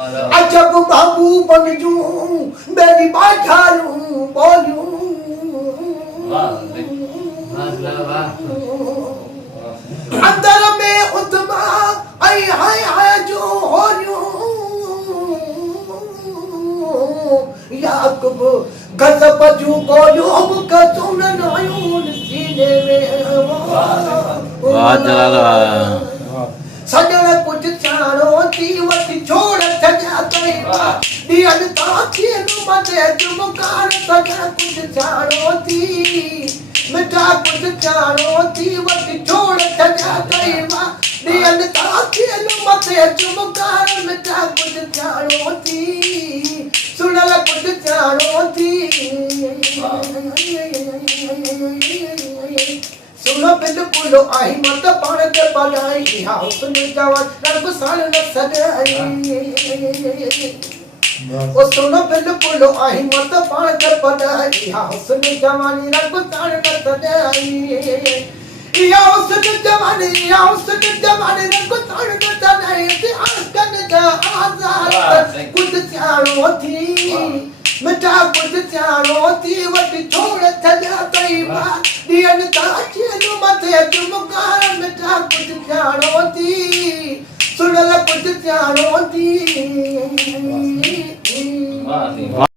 अजब बाबू बन जू मेरी बात बोलूं अंदर में उतमा आई हाय जो हो याकूब गजब जू बोलूं का सुन नयून सीने में वाह जलाल सजण कुछ चाणो थी वठी छोड़ सजा कई दियन ताकी नु मते चमकार सजण कुछ चाणो थी मिठा कुछ चाणो थी वठी छोड़ सजा कई दियन ताकी नु मते चमकार मिठा कुछ चाणो थी सुनल कुछ चाणो थी सुनो बिल्कुल आई मत पाण ते बजाई हाउस में जवान रब साल न सजाई ओ सुनो बिल्कुल आई मत पाण ते बजाई हाउस में जवानी रब साल न सजाई हाउस में जवानी रब साल न सजाई ते आस्कन दा आजाद कुछ चाणो थी मिठा कुछ चाणो थी वटी छोड़ सजा कई दियन ताची नु मथे चमकार मिठा कुछ चाणो थी सुनल कुछ चाणो थी